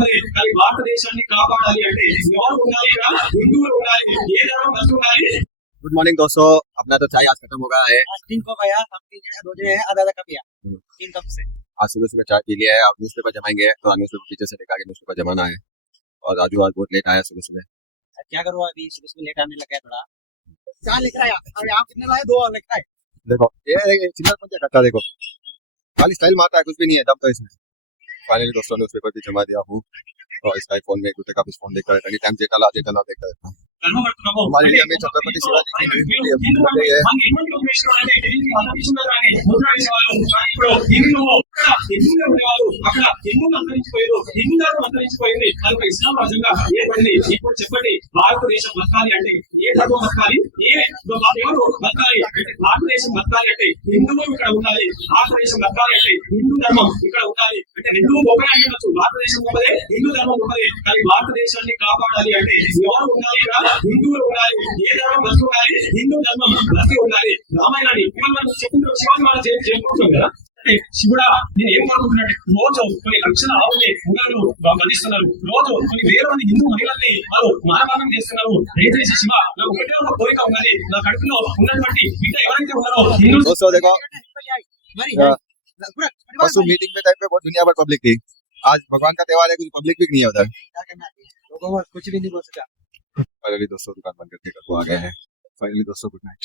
మరి భారతదేశాన్ని కాపాడాలి అంటే ఎవరు ఉండాలి? ఇక్కడ హిందువులు ఉండాలి. ఏ ధర్మం మంచి ఉండాలి? गुड मॉर्निंग दोस्तों, अपना तो चाय आज खत्म हो गया है। आज 3 को गया, हम रोजे आधा आधा कप पिया 3 कप से। आज सुबह सुबह चाय पी लिया है। अब न्यूज पेपर जमाएंगे, तो न्यूज पेपर पीछे से लेकर आगे न्यूज पेपर जमाना है। और राजू आज बहुत लेट आया सुबह सुबह। क्या करूँ, अभी सुबह सुबह लेट आने लगा है थोड़ा। क्या लिख रहा है अरे आप कितने लाए? 2 लिख रहा है। देखो ये चिल्लर पंचा करता, देखो खाली स्टाइल मारता है, कुछ भी नहीं है दम तो इसमें। फाइनली दोस्तों न्यूज पेपर भी जमा दिया हूँ और इसका फोन में एक का फोन देखता रहता है। टाइम जेठा देखता रहता हूँ। हमारे इंडिया में छत्रपति शिवाजी की न्यूज बन रही है। ఇస్లాం రాజ్యంగా ఏర్పడింది. ఇప్పుడు చెప్పండి, భారతదేశం బతకాలి అంటే ఏ ధర్మం బతకాలి? ఎవరు బతకాలి అంటే భారతదేశం బతకాలి అంటే హిందువు ఇక్కడ ఉండాలి. భారతదేశం బతకాలి అంటే హిందూ ధర్మం ఇక్కడ ఉండాలి. అంటే రెండు గొప్పగా ఉండొచ్చు. భారతదేశం గొప్పదే, హిందూ ధర్మం గొప్పదే. కానీ భారతదేశాన్ని కాపాడాలి అంటే ఎవరు ఉండాలి? ఇక్కడ హిందువులు ఉండాలి. ఏ ధర్మం బతికి ఉండాలి? హిందూ ధర్మం బతికి ఉండాలి. రామాయణాన్ని ఇవాళ మనం చెప్పుకుంటాం, శివాజీ మహారాజ్ చెప్పుకుంటాం కదా. శివుడా నేను ఏం కోరుకుంటున్నట్టు, రోజు కొన్ని లక్షల ఆవుల్ని ముగ్గురు బంధిస్తున్నారు. రోజు కొన్ని వేల మంది హిందూ మహిళల్ని వారు మానవాదం చేస్తున్నారు. దయచేసి శివ, నాకు ఒకటే ఒక కోరిక ఉన్నది. నా కడుపులో ఉన్నటువంటి బిడ్డ ఎవరైతే ఉన్నారో दोस्तों देखो परसों मीटिंग में टाइम पे बहुत दुनिया भर पब्लिक थी। आज भगवान का त्योहार है, कुछ पब्लिक भी नहीं है उधर। लोगों को कुछ भी नहीं बोल सका। फाइनली दोस्तों दुकान बंद करके घर को आ गए हैं। फाइनली दोस्तों गुड नाइट।